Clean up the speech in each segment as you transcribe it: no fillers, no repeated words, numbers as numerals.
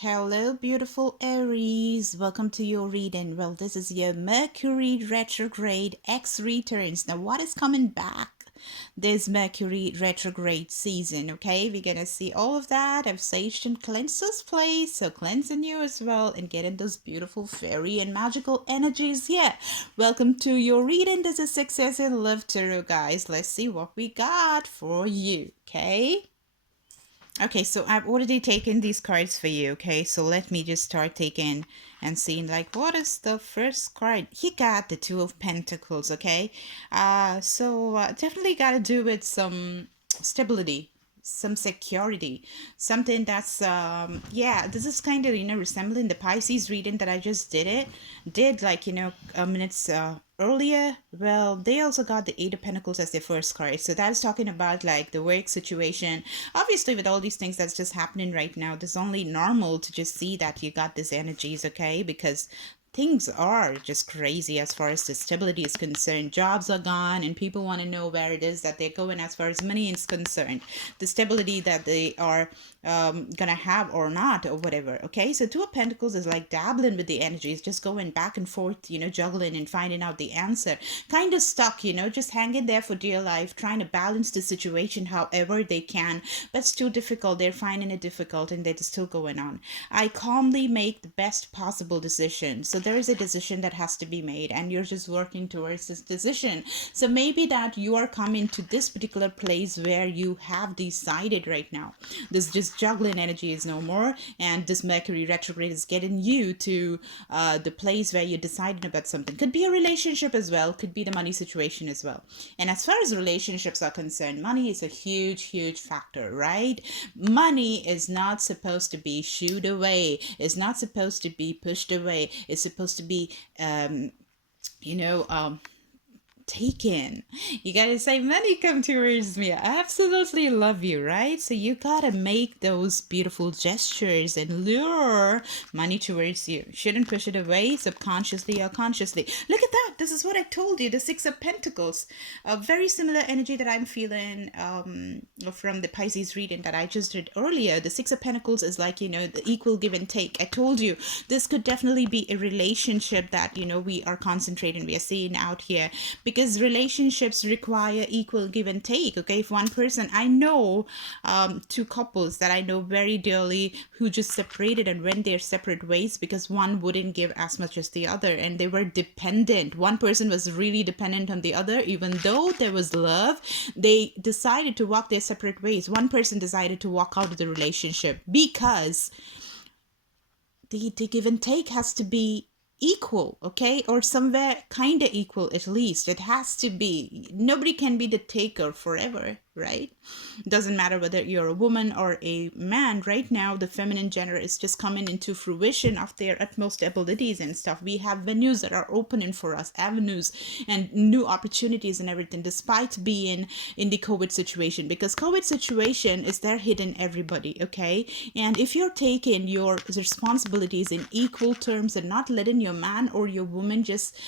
Hello, beautiful Aries. Welcome to your reading. Well, this is your Mercury retrograde X returns. Now, what is coming back this Mercury retrograde season? Okay, we're gonna see all of that. I've saged and cleansed this place, so cleansing you as well and getting those beautiful fairy and magical energies. Yeah, welcome to your reading. This is Success and Love Tarot, guys. Let's see what we got for you. Okay. Okay, so I've already taken these cards for you, okay? So let me just start taking and seeing like what is the first card. He got the Two of Pentacles, okay? Definitely got to do with some stability, some security, something that's yeah, this is kind of, resembling the Pisces reading that I just did like, minutes earlier. Well, they also got the Eight of Pentacles as their first card, so that's talking about like the work situation. Obviously, with all these things that's just happening right now, it's only normal to just see that you got these energies, okay? Because things are just crazy as far as the stability is concerned. Jobs are gone and people want to know where it is that they're going as far as money is concerned, the stability that they are gonna have or not, or whatever. Okay, so Two of Pentacles is like dabbling with the energies, just going back and forth, juggling and finding out the answer, kind of stuck, just hanging there for dear life, trying to balance the situation however they can, but it's too difficult. They're finding it difficult and they're still going on. I calmly make the best possible decision. So there is a decision that has to be made and you're just working towards this decision. So maybe that you are coming to this particular place where you have decided right now. This just juggling energy is no more, and this Mercury retrograde is getting you to the place where you're deciding about something. Could be a relationship as well, could be the money situation as well. And as far as relationships are concerned, money is a huge factor, right? Money is not supposed to be shooed away, it's not supposed to be pushed away, it's supposed to be taken. You gotta say, money come towards me, I absolutely love you, right? So you gotta make those beautiful gestures and lure money towards you. Shouldn't push it away subconsciously or consciously. Look at that, this is what I told you, the Six of Pentacles, a very similar energy that I'm feeling from the Pisces reading that I just did earlier. The Six of Pentacles is like, the equal give and take. I told you this could definitely be a relationship that we are concentrating, we are seeing out here, because relationships require equal give and take. Okay, if one person, I know two couples that I know very dearly who just separated and went their separate ways because one wouldn't give as much as the other, and they were dependent. One person was really dependent on the other, even though there was love. They decided to walk their separate ways. One person decided to walk out of the relationship because the give and take has to be equal, okay, or somewhere kind of equal. At least it has to be. Nobody can be the taker forever, right? Doesn't matter whether you're a woman or a man. Right now the feminine gender is just coming into fruition of their utmost abilities and stuff. We have venues that are opening for us, avenues and new opportunities and everything, despite being in the COVID situation, because COVID situation is there hitting everybody, okay? And if you're taking your responsibilities in equal terms and not letting your man or your woman just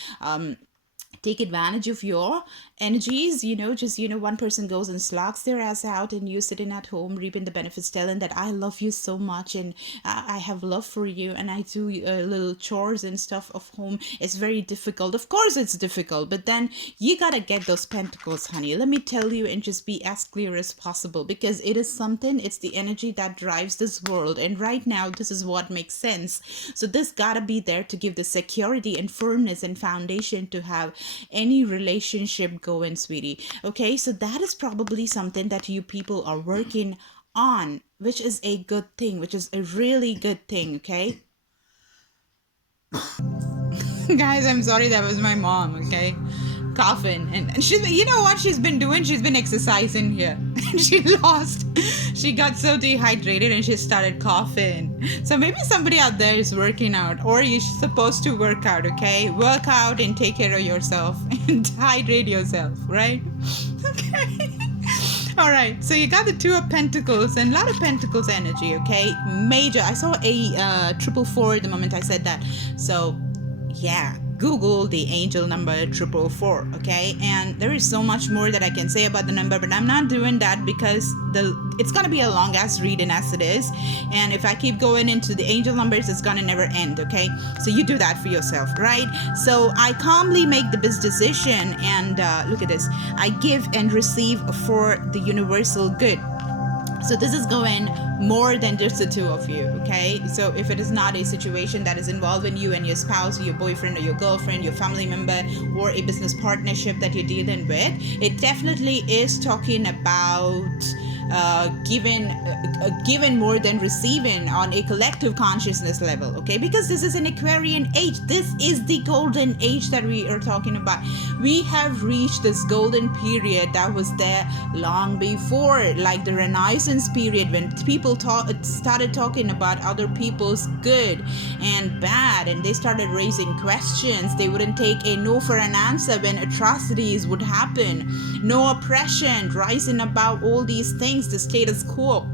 take advantage of your energies, one person goes and slacks their ass out and you're sitting at home reaping the benefits, telling that I love you so much and I have love for you and I do little chores and stuff of home. It's very difficult. Of course it's difficult, but then you gotta get those pentacles, honey. Let me tell you, and just be as clear as possible, because it is something, it's the energy that drives this world, and right now this is what makes sense. So this gotta be there to give the security and firmness and foundation to have any relationship going, sweetie. Okay, so that is probably something that you people are working on, which is a good thing, which is a really good thing, okay? Guys, I'm sorry, that was my mom, okay? Coughing. And she's, you know what she's been doing? She's been exercising here. She got so dehydrated and she started coughing. So maybe somebody out there is working out, or you're supposed to work out, okay? Work out and take care of yourself and hydrate yourself, right? Okay. All right, so you got the Two of Pentacles and a lot of Pentacles energy, okay? Major. I saw a triple four the moment I said that. So yeah, Google the angel number 444, okay? And there is so much more that I can say about the number, but I'm not doing that because it's gonna be a long ass reading as it is, and if I keep going into the angel numbers, it's gonna never end, okay? So you do that for yourself, right? So I calmly make the best decision, and look at this. I give and receive for the universal good. So this is going more than just the two of you, okay? So if it is not a situation that is involving you and your spouse, or your boyfriend or your girlfriend, your family member, or a business partnership that you're dealing with, it definitely is talking about giving more than receiving on a collective consciousness level, okay? Because this is an Aquarian age. This is the golden age that we are talking about. We have reached this golden period that was there long before, like the Renaissance period, when people started talking about other people's good and bad, and they started raising questions. They wouldn't take a no for an answer when atrocities would happen. No oppression, rising above all these things, the status quo.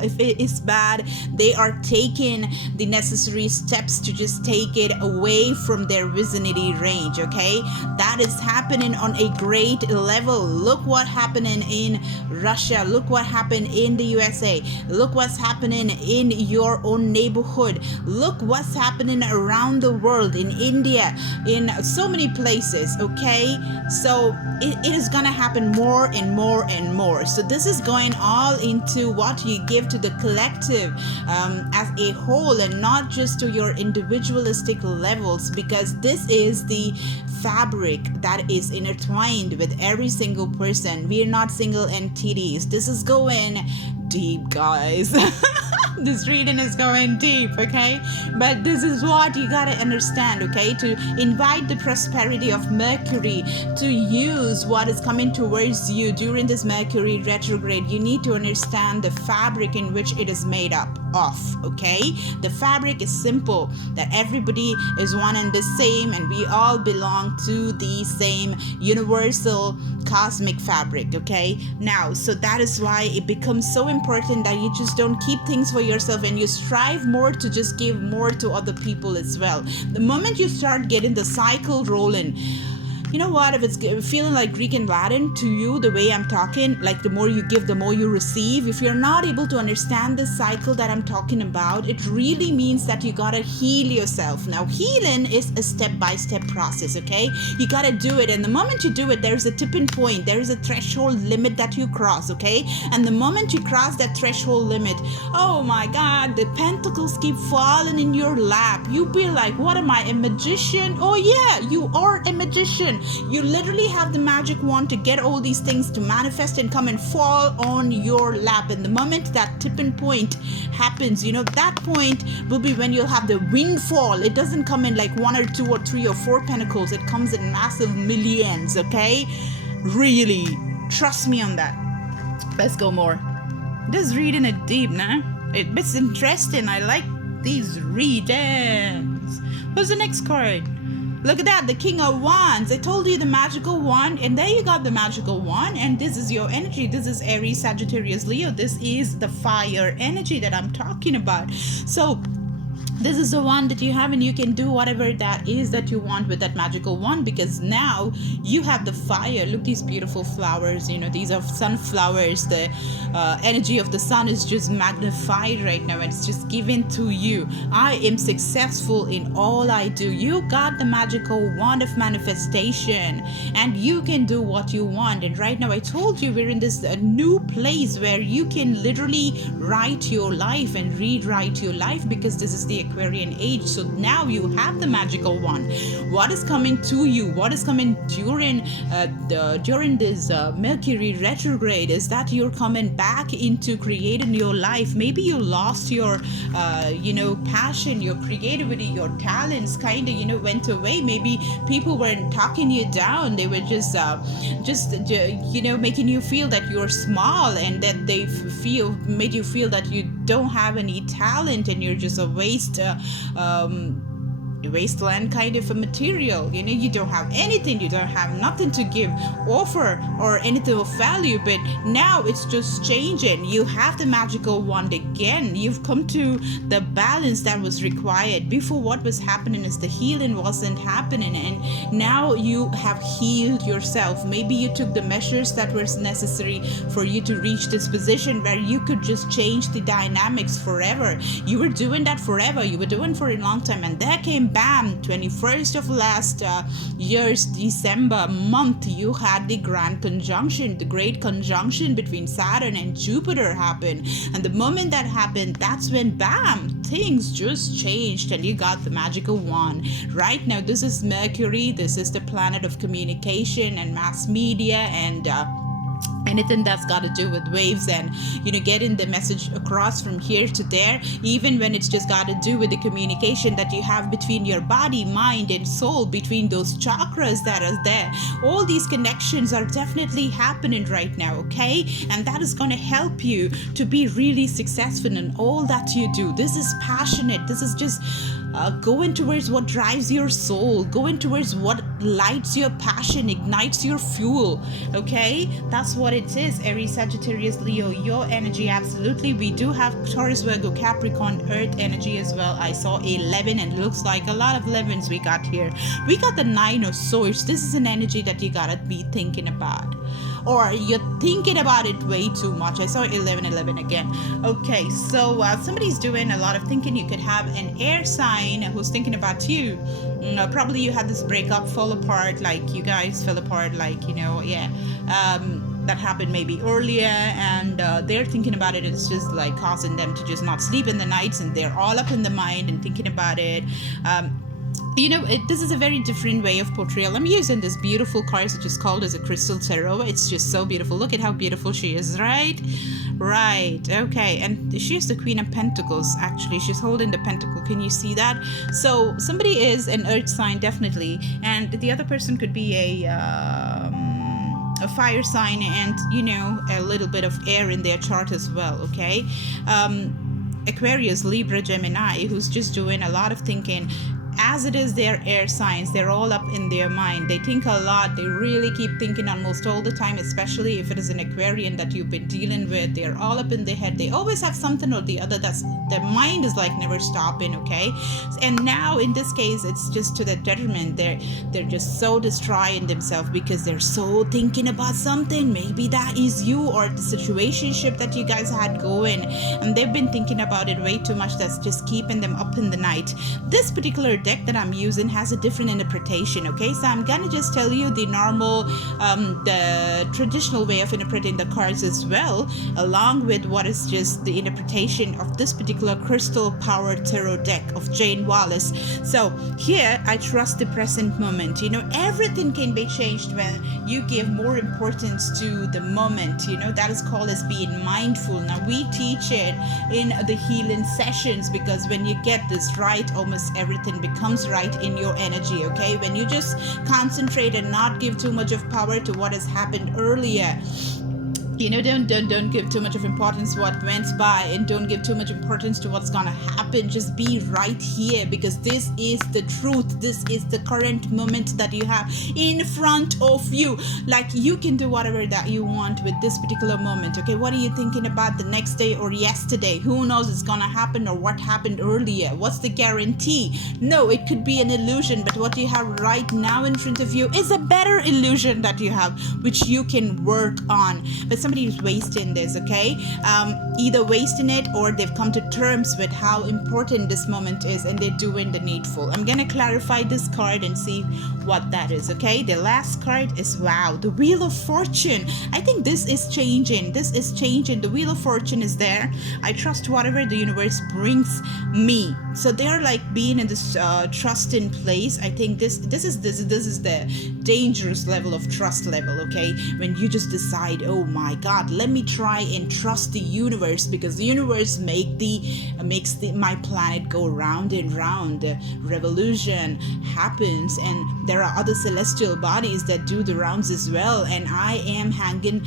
If it is bad, they are taking the necessary steps to just take it away from their vicinity range, okay? That is happening on a great level. Look what happening in Russia. Look what happened in the USA. Look what's happening in your own neighborhood. Look what's happening around the world, in India, in so many places, okay? So it is gonna happen more and more and more. So this is going all into what you give to the collective as a whole, and not just to your individualistic levels, because this is the fabric that is intertwined with every single person. We are not single entities. This is going deep, guys. This reading is going deep, okay? But this is what you gotta understand, okay? To invite the prosperity of Mercury, to use what is coming towards you during this Mercury retrograde, you need to understand the fabric in which it is made up of, okay? The fabric is simple, that everybody is one and the same, and we all belong to the same universal cosmic fabric, okay? Now, so that is why it becomes so important that you just don't keep things for yourself, and you strive more to just give more to other people as well. The moment you start getting the cycle rolling, you know what, if it's feeling like Greek and Latin to you, the way I'm talking, like the more you give, the more you receive, if you're not able to understand the cycle that I'm talking about, it really means that you gotta heal yourself. Now, healing is a step-by-step process, okay? You gotta do it, and the moment you do it, there's a tipping point, there's a threshold limit that you cross, okay? And the moment you cross that threshold limit, oh my God, the pentacles keep falling in your lap. You be like, what am I, a magician? Oh yeah, you are a magician. You literally have the magic wand to get all these things to manifest and come and fall on your lap. And the moment that tipping point happens, you know, that point will be when you'll have the windfall. It doesn't come in like 1 or 2 or 3 or 4 pentacles. It comes in massive millions, okay? Really, trust me on that. Let's go more. Just reading it deep, nah? It's interesting. I like these readings. What's the next card? Look at that, the King of Wands. I told you the magical wand, and there you got the magical wand, and this is your energy. This is Aries, Sagittarius, Leo. This is the fire energy that I'm talking about. So this is the one that you have, and you can do whatever that is that you want with that magical wand, because now you have the fire. Look, these beautiful flowers, you know, these are sunflowers. The energy of the sun is just magnified right now, and it's just given to you. I am successful in all I do. You got the magical wand of manifestation, and you can do what you want. And right now, I told you, we're in this new place where you can literally write your life and rewrite your life, because this is the Aquarian age. So now you have the magical wand. What is coming to you, what is coming during this Mercury retrograde, is that you're coming back into creating your life. Maybe you lost your passion, your creativity, your talents kind of went away. Maybe people weren't talking you down. They were just making you feel that you're small, and that they made you feel that you don't have any talent and you're just a waste wasteland kind of a material. You don't have anything, you don't have nothing to give, offer, or anything of value. But now it's just changing. You have the magical wand again. You've come to the balance that was required. Before, what was happening is the healing wasn't happening, and now you have healed yourself. Maybe you took the measures that were necessary for you to reach this position where you could just change the dynamics forever. You were doing that forever. You were doing for a long time, and there came bam, 21st of last year's December month, you had the grand conjunction, the great conjunction between Saturn and Jupiter happened. And the moment that happened, that's when bam, things just changed and you got the magical wand. Right now, this is Mercury. This is the planet of communication and mass media and anything that's got to do with waves and getting the message across from here to there, even when it's just got to do with the communication that you have between your body, mind, and soul, between those chakras that are there. All these connections are definitely happening right now, okay? And that is going to help you to be really successful in all that you do. This is passionate. This is just going towards what drives your soul, going towards what lights your passion, ignites your fuel, okay? That's what it is. Aries, Sagittarius, Leo, your energy, absolutely. We do have Taurus, Virgo, Capricorn, Earth energy as well. I saw 11 and it looks like a lot of 11s we got here. We got the 9 of Swords. This is an energy that you gotta be thinking about, or you're thinking about it way too much. I saw 11 again. Okay, so somebody's doing a lot of thinking. You could have an air sign who's thinking about you. Probably you had this breakup, fall apart, like you guys fell apart, like that happened maybe earlier, and they're thinking about it. It's just like causing them to just not sleep in the nights, and they're all up in the mind and thinking about it. This is a very different way of portrayal. I'm using this beautiful card which is called as a crystal tarot. It's just so beautiful. Look at how beautiful she is, right? Right, okay. And she is the Queen of Pentacles, actually. She's holding the pentacle. Can you see that? So somebody is an earth sign, definitely. And the other person could be a fire sign and, a little bit of air in their chart as well, okay? Aquarius, Libra, Gemini, who's just doing a lot of thinking. As it is their air signs, they're all up in their mind. They think a lot. They really keep thinking almost all the time, especially if it is an Aquarian that you've been dealing with. They're all up in their head. They always have something or the other. That's their mind is like never stopping, okay? And now in this case, it's just to the detriment. They're just so destroying themselves because they're so thinking about something. Maybe that is you or the situationship that you guys had going, and they've been thinking about it way too much. That's just keeping them up in the night. This particular deck that I'm using has a different interpretation, okay? So I'm gonna just tell you the normal, the traditional way of interpreting the cards as well, along with what is just the interpretation of this particular crystal power tarot deck of Jane Wallace. So here, I trust the present moment. Everything can be changed when you give more importance to the moment. That is called as being mindful. Now, we teach it in the healing sessions because when you get this right, almost everything becomes right in your energy, okay? When you just concentrate and not give too much of power to what has happened earlier. Don't give too much of importance to what went by, and don't give too much importance to what's gonna happen. Just be right here because this is the truth. This is the current moment that you have in front of you. Like, you can do whatever that you want with this particular moment, okay? What are you thinking about the next day or yesterday? Who knows it's gonna happen or what happened earlier? What's the guarantee? No, it could be an illusion, but what you have right now in front of you is a better illusion that you have, which you can work on. But somebody is wasting this, okay? Either wasting it or they've come to terms with how important this moment is and they're doing the needful. I'm gonna clarify this card and see what that is, okay? The last card is, wow, the Wheel of Fortune. I think this is changing. This is changing. The Wheel of Fortune is there. I trust whatever the universe brings me. So they're like being in this trusting place. I think this is the dangerous level of trust level, okay? When you just decide, oh my God, let me try and trust the universe, because the universe makes my planet go round and round. Revolution happens, and there are other celestial bodies that do the rounds as well, and I am hanging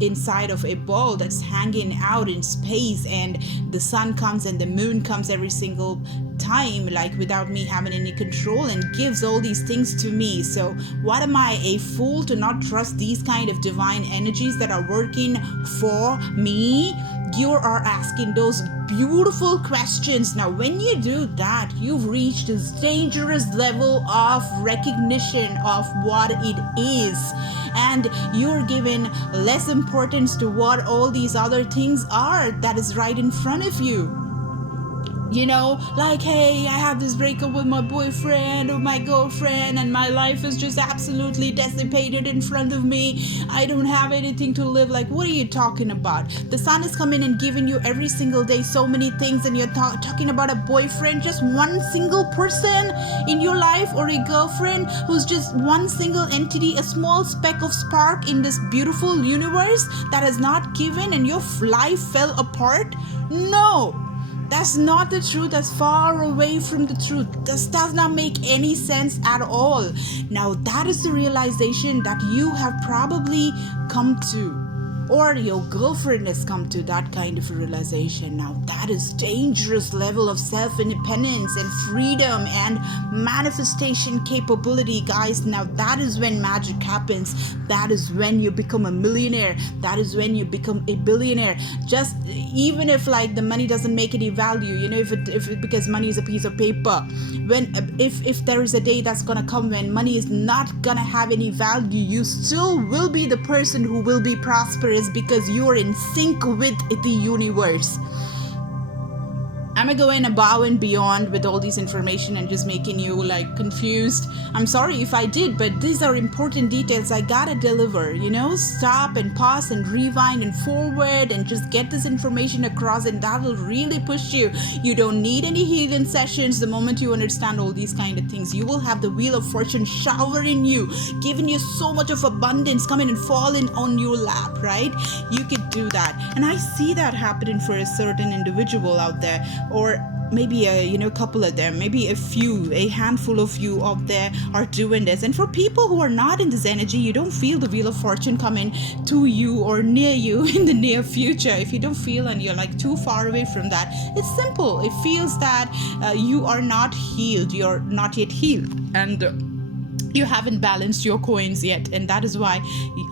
inside of a ball that's hanging out in space, and the sun comes and the moon comes every single time, like without me having any control, and gives all these things to me. So what am I, a fool to not trust these kind of divine energies that are working for me? You are asking those beautiful questions. Now when you do that, you've reached this dangerous level of recognition of what it is, and you're giving less importance to what all these other things are that is right in front of you. You know, like, hey, I have this breakup with my boyfriend or my girlfriend, and my life is just absolutely dissipated in front of me. I don't have anything to live. Like, what are you talking about? The sun is coming and giving you every single day so many things, and you're talking about a boyfriend, just one single person in your life, or a girlfriend who's just one single entity, a small speck of spark in this beautiful universe that is not given, and your life fell apart? No. That's not the truth. That's far away from the truth. This does not make any sense at all. Now, that is the realization that you have probably come to, or your girlfriend has come to that kind of a realization. Now, that is dangerous level of self-independence and freedom and manifestation capability, guys. Now, that is when magic happens. That is when you become a millionaire. That is when you become a billionaire. Just even if like the money doesn't make any value, you know, if it because money is a piece of paper. If there is a day that's gonna come when money is not gonna have any value, you still will be the person who will be prosperous, because you are in sync with the universe. I'm gonna go in above and beyond with all these information and just making you like confused. I'm sorry if I did, but these are important details I gotta deliver, you know. Stop and pause and rewind and forward and just get this information across, and that will really push you. You don't need any healing sessions. The moment you understand all these kind of things, you will have the wheel of fortune showering you, giving you so much of abundance coming and falling on your lap, right? You could do that, and I see that happening for a certain individual out there, or maybe a couple of them, maybe a handful of you out there are doing this. And for people who are not in this energy, you don't feel the wheel of fortune coming to you or near you in the near future. If you don't feel and you're like too far away from that, it's simple. It feels that you are not healed, you're not yet healed, and you haven't balanced your coins yet. And that is why,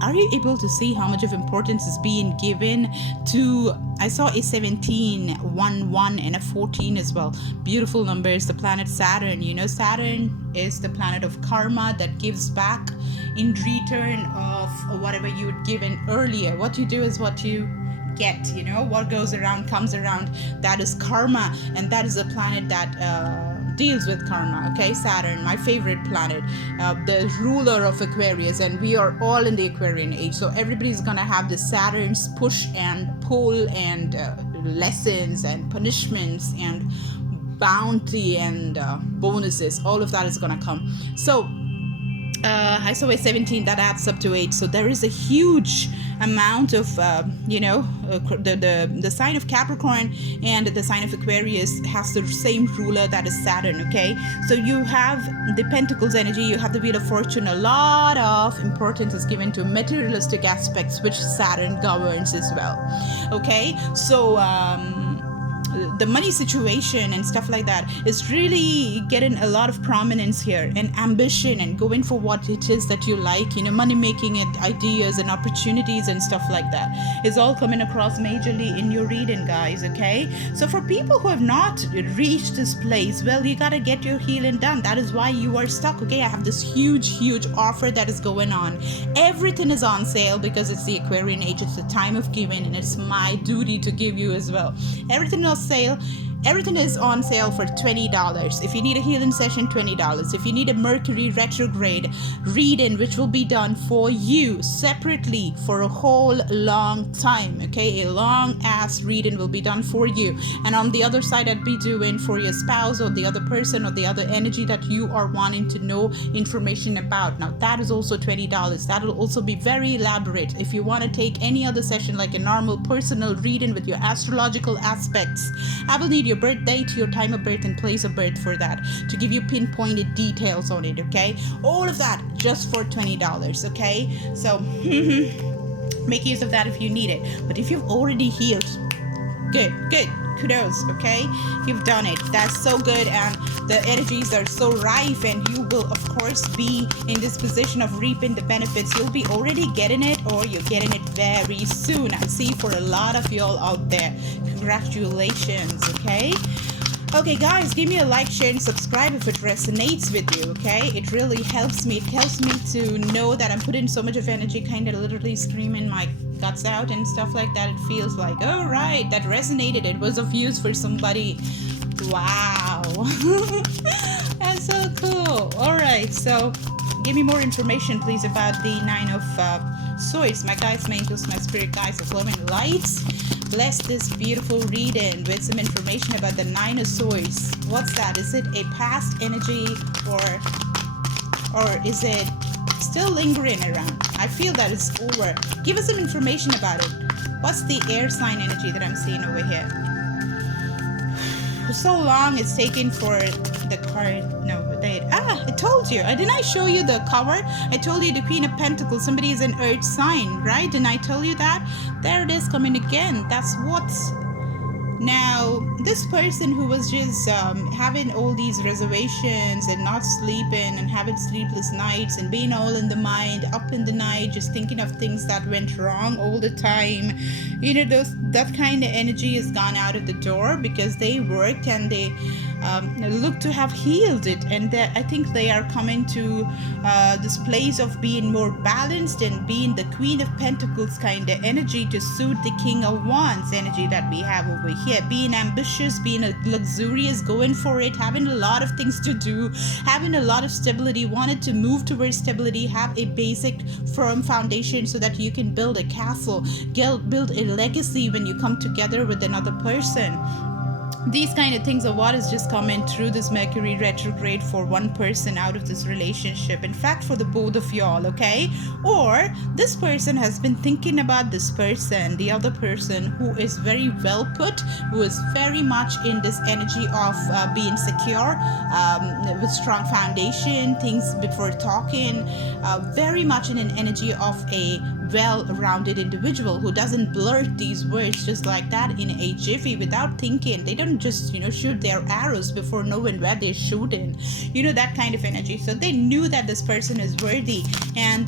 are you able to see how much of importance is being given to, I saw a 17, 1, 1 and a 14 as well. Beautiful numbers. The planet Saturn, you know, Saturn is the planet of karma that gives back in return of whatever you had given earlier. What you do is what you get, you know. What goes around comes around. That is karma, and that is a planet that deals with karma. Okay, Saturn, my favorite planet, the ruler of Aquarius, and we are all in the Aquarian age, so everybody's gonna have the Saturn's push and pull and lessons and punishments and bounty and bonuses. All of that is gonna come. So I saw a 17, that adds up to 8. So there is a huge amount of, the sign of Capricorn and the sign of Aquarius has the same ruler, that is Saturn, okay? So you have the Pentacles energy, you have the Wheel of Fortune. A lot of importance is given to materialistic aspects, which Saturn governs as well, okay? So, the money situation and stuff like that is really getting a lot of prominence here, and ambition and going for what it is that you like, you know, money making and ideas and opportunities and stuff like that is all coming across majorly in your reading, guys, okay? So for people who have not reached this place, well, you gotta get your healing done. That is why you are stuck, okay? I have this huge offer that is going on. Everything is on sale because it's the Aquarian age, it's the time of giving, and it's my duty to give you as well. Everything is sale, Everything is on sale for $20. If you need a healing session, $20. If you need a Mercury retrograde reading, which will be done for you separately for a whole long time, okay? A long ass reading will be done for you. And on the other side, I'd be doing for your spouse or the other person or the other energy that you are wanting to know information about. Now, that is also $20. That will also be very elaborate. If you want to take any other session like a normal personal reading with your astrological aspects, I will need your birth date, your time of birth, and place of birth for that to give you pinpointed details on it, okay? All of that just for $20, okay? So make use of that if you need it. But if you've already healed, good, kudos, okay? You've done it. That's so good, and the energies are so rife, and you will of course be in this position of reaping the benefits. You'll be already getting it, or you're getting it very soon. I see for a lot of y'all out there. Congratulations, okay? Okay guys, give me a like, share, and subscribe if it resonates with you, okay? It really helps me. It helps me to know that I'm putting so much of energy, kind of literally screaming my guts out and stuff like that. It feels like, oh right, that resonated. It was of use for somebody. Wow. That's so cool. Alright, so give me more information please about the Nine of Swords. My guides, my angels, my spirit guides of love and lights, bless this beautiful reading with some information about the Nine of Swords. What's that? Is it a past energy, or is it still lingering around? I feel that it's over. Give us some information about it. What's the air sign energy that I'm seeing over here? For so long it's taken for the card. No, I told you. Didn't I show you the cover? I told you the Queen of Pentacles. Somebody is an earth sign, right? Didn't I tell you that? There it is coming again. That's what. Now, this person who was just having all these reservations and not sleeping and having sleepless nights and being all in the mind, up in the night, just thinking of things that went wrong all the time, you know, that kind of energy has gone out of the door because they worked and they look to have healed it, and I think they are coming to this place of being more balanced and being the Queen of Pentacles kind of energy to suit the King of Wands energy that we have over here. Being ambitious, being luxurious, going for it, having a lot of things to do, having a lot of stability, wanted to move towards stability, have a basic firm foundation so that you can build a castle, build a legacy when you come together with another person. These kind of things are what is just coming through this Mercury retrograde for one person out of this relationship. In fact, for the both of y'all, okay? Or this person has been thinking about this person, the other person who is very well put, who is very much in this energy of being secure, with strong foundation, things before talking, very much in an energy of a well-rounded individual who doesn't blurt these words just like that in a jiffy without thinking. They don't just, you know, shoot their arrows before knowing where they're shooting, you know, that kind of energy. So they knew that this person is worthy, and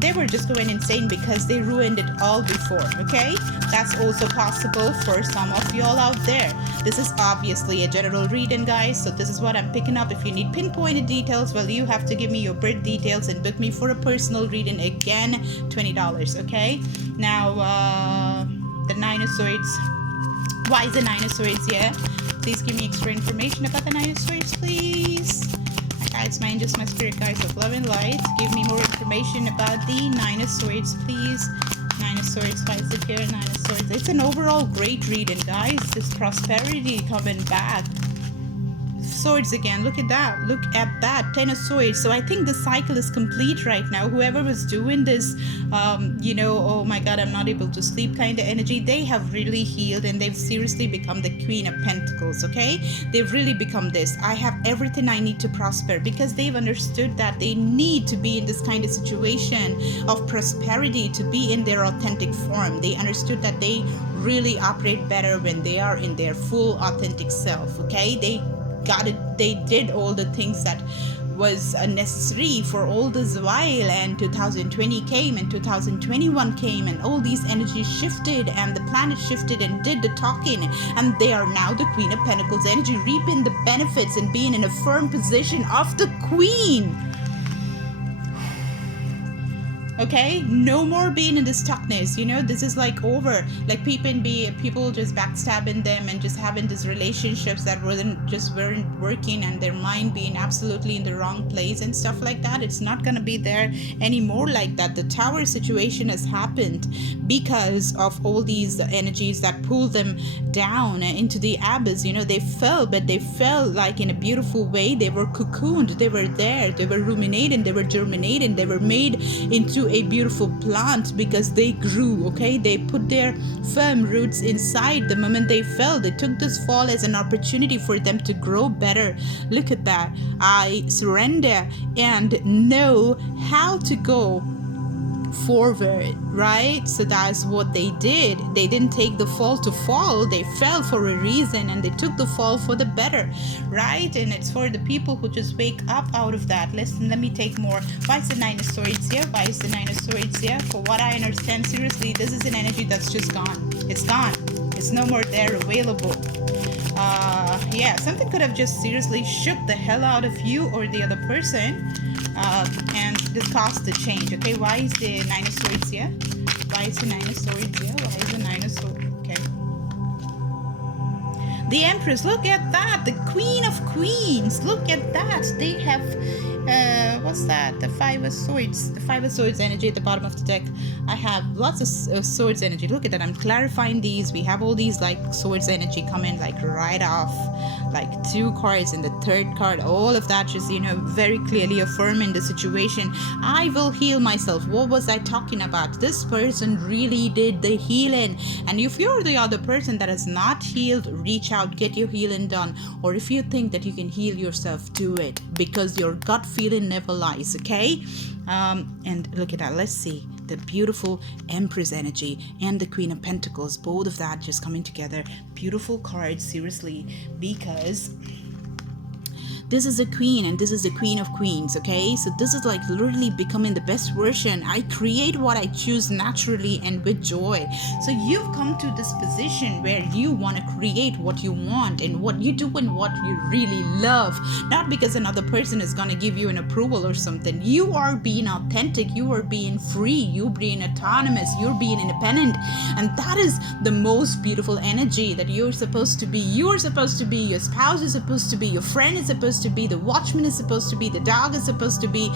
they were just going insane because they ruined it all before, okay? That's also possible for some of y'all out there. This is obviously a general reading, guys, so this is what I'm picking up. If you need pinpointed details, well, you have to give me your birth details and book me for a personal reading. Again, $20, okay? Now, the Nine of Swords. Why is the Nine of Swords here? Please give me extra information about the Nine of Swords, please. My guides, my angels, my spirit guides of love and light, give me more information about the Nine of Swords, please. Nine of Swords, why is it here? Nine of Swords. It's an overall great reading, guys. This prosperity coming back. Swords again. Look at that. Look at that. 10 of Swords. So I think the cycle is complete right now. Whoever was doing this, you know, oh my God, I'm not able to sleep kind of energy, they have really healed and they've seriously become the Queen of Pentacles, okay? They've really become this. I have everything I need to prosper, because they've understood that they need to be in this kind of situation of prosperity to be in their authentic form. They understood that they really operate better when they are in their full authentic self, okay? They did all the things that was necessary for all this while, and 2020 came and 2021 came and all these energies shifted and the planet shifted and did the talking, and they are now the Queen of Pentacles energy, reaping the benefits and being in a firm position of the Queen. Okay, no more being in the stuckness. You know, this is like over. Like people just backstabbing them and just having these relationships that weren't working, and their mind being absolutely in the wrong place and stuff like that. It's not gonna be there anymore like that. The tower situation has happened because of all these energies that pull them down into the abyss. You know, they fell, but they fell like in a beautiful way. They were cocooned. They were there. They were ruminating. They were germinating. They were made into a beautiful plant because they grew. Okay, they put their firm roots inside. The moment they fell, they took this fall as an opportunity for them to grow better. Look at that. I surrender and know how to go forward, right? So that's what they did. They didn't take the fall to fall. They fell for a reason, and they took the fall for the better, right? And it's for the people who just wake up out of that. Listen, let me take more. Why is the Nine of Swords here? Why is the Nine of Swords here? For what I understand, seriously, this is an energy that's just gone. It's gone. It's no more there available. Yeah, something could have just seriously shook the hell out of you or the other person, and this caused the change. Okay, why is the Nine of Swords here? Why is the Nine of Swords here? Why is the Nine of Swords? Okay. The Empress, look at that. The Queen of Queens, look at that. They have, what's that? The Five of Swords. The Five of Swords energy at the bottom of the deck. I have lots of swords energy. Look at that. I'm clarifying these. We have all these like swords energy coming like right off. Like 2 cards, and the 3rd card, all of that just, you know, very clearly affirming the situation. I will heal myself. What was I talking about? This person really did the healing. And if you're the other person that has not healed, reach out, get your healing done. Or if you think that you can heal yourself, do it, because your gut feeling never lies. Okay, and look at that. Let's see. The beautiful Empress energy and the Queen of Pentacles, both of that just coming together. Beautiful cards, seriously, because this is a queen and this is the Queen of Queens. Okay, so this is like literally becoming the best version. I create what I choose naturally and with joy. So you've come to this position where you want to create what you want and what you do and what you really love, not because another person is going to give you an approval or something. You are being authentic, you are being free, you're being autonomous, you're being independent, and that is the most beautiful energy that you're supposed to be. You're supposed to be, your spouse is supposed to be, your friend is supposed to be, the watchman is supposed to be, the dog is supposed to be,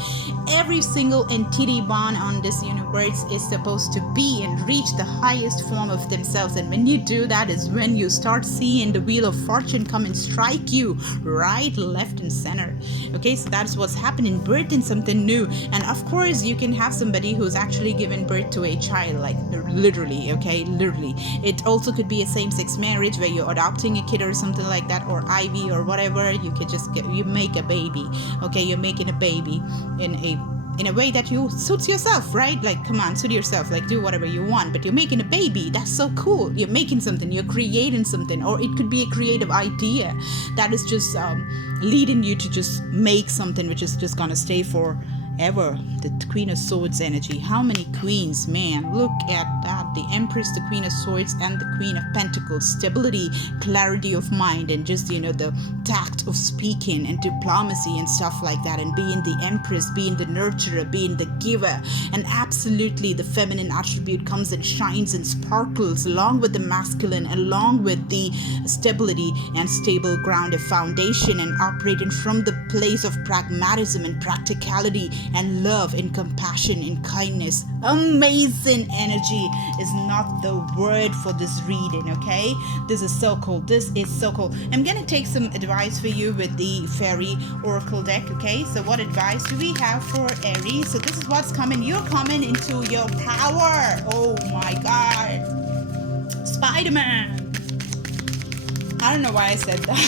every single entity born on this universe is supposed to be and reach the highest form of themselves. And when you do that is when you start seeing the wheel of fortune come and strike you right, left, and center. Okay, so that's what's happening, birthing something new. And of course you can have somebody who's actually given birth to a child, like literally. Okay, literally. It also could be a same-sex marriage where you're adopting a kid or something like that, or IV or whatever. You could just you make a baby. Okay, you're making a baby in a way that you suits yourself, right? Like, come on, suit yourself, like do whatever you want, but you're making a baby. That's so cool. You're making something, you're creating something, or it could be a creative idea that is just leading you to just make something which is just gonna stay forever. The Queen of Swords energy. How many queens, man? Look at that. The Empress, the Queen of Swords, and the Queen of Pentacles. Stability, clarity of mind, and just, you know, the tact of speaking and diplomacy and stuff like that, and being the Empress, being the nurturer, being the giver. And absolutely the feminine attribute comes and shines and sparkles along with the masculine, along with the stability and stable grounded foundation, and operating from the place of pragmatism and practicality and love and compassion and kindness. Amazing energy is not the word for this reading. Okay, this is so cool. This is so cool. I'm gonna take some advice for you with the fairy oracle deck. Okay, so what advice do we have for Aries? So this is what's coming. You're coming into your power. Oh my god, Spider-Man. I don't know why I said that.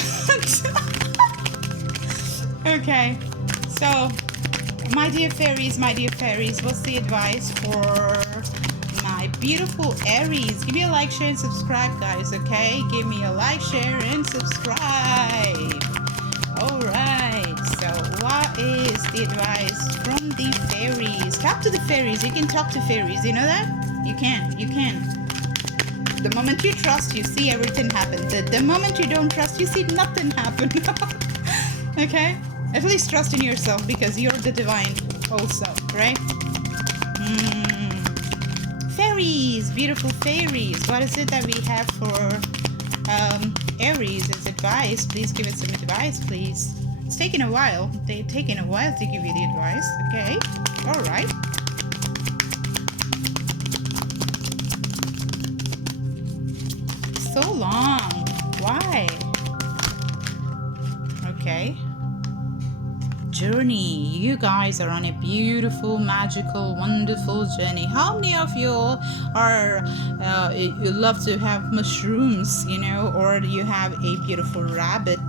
Okay, so my dear fairies, what's the advice for my beautiful Aries? Give me a like, share, and subscribe, guys, okay? Give me a like, share, and subscribe. Alright, so what is the advice from the fairies? Talk to the fairies. You can talk to fairies, you know that? You can. The moment you trust, you see everything happen. The moment you don't trust, you see nothing happen. Okay? At least trust in yourself, because you're the divine also, right? Aries, beautiful fairies. What is it that we have for Aries as advice? Please give it some advice, please. It's taking a while. They've taken a while to give you the advice. Okay. All right. So long. Why? Okay. Journey. You guys are on a beautiful, magical, wonderful journey. How many of you are you love to have mushrooms, you know, or you have a beautiful rabbit?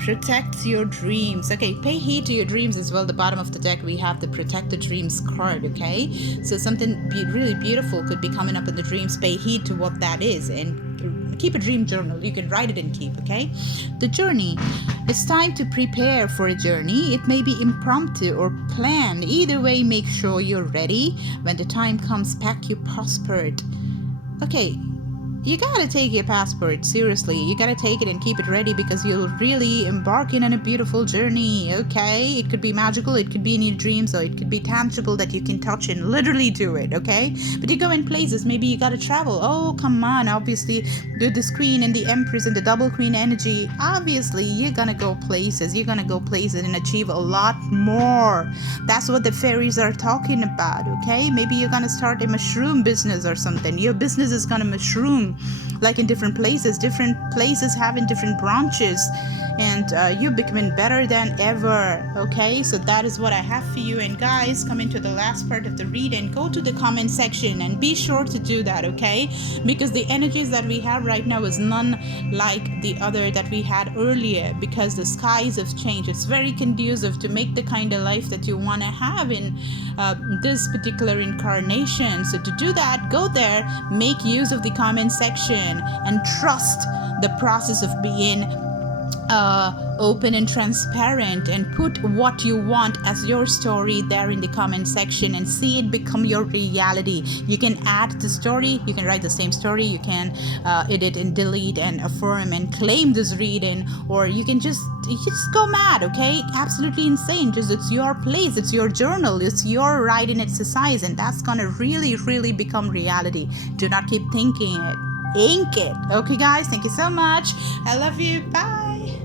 Protect your dreams. Okay, pay heed to your dreams as well. The bottom of the deck, we have the Protect the Dreams card, okay? So something really beautiful could be coming up in the dreams. Pay heed to what that is and keep a dream journal. You can write it and keep, okay? The journey. It's time to prepare for a journey. It may be impromptu or planned. Either way, make sure you're ready. When the time comes, pack your passport. Okay. You gotta take your passport seriously. You gotta take it and keep it ready because you'll really embarking on a beautiful journey, okay? It could be magical, it could be in your dreams, or it could be tangible that you can touch and literally do it, okay? But you go in places, maybe you gotta travel. Oh, come on, obviously, the Queen and the Empress and the double Queen energy, obviously, you're gonna go places. You're gonna go places and achieve a lot more. That's what the fairies are talking about, okay? Maybe you're gonna start a mushroom business or something. Your business is gonna mushroom like in different places having different branches, and you're becoming better than ever, okay? So that is what I have for you. And guys, coming to the last part of the read, and go to the comment section and be sure to do that, okay? Because the energies that we have right now is none like the other that we had earlier, because the skies have changed. It's very conducive to make the kind of life that you want to have in this particular incarnation. So to do that, go there, make use of the comment section, and trust the process of being open and transparent, and put what you want as your story there in the comment section and see it become your reality. You can add the story, you can write the same story, you can edit and delete and affirm and claim this reading, or you can just go mad, okay? Absolutely insane. Just it's your place, it's your journal, it's your writing exercise, and that's gonna really become reality. Do not keep thinking it, ink it. Okay guys, thank you so much. I love you. Bye.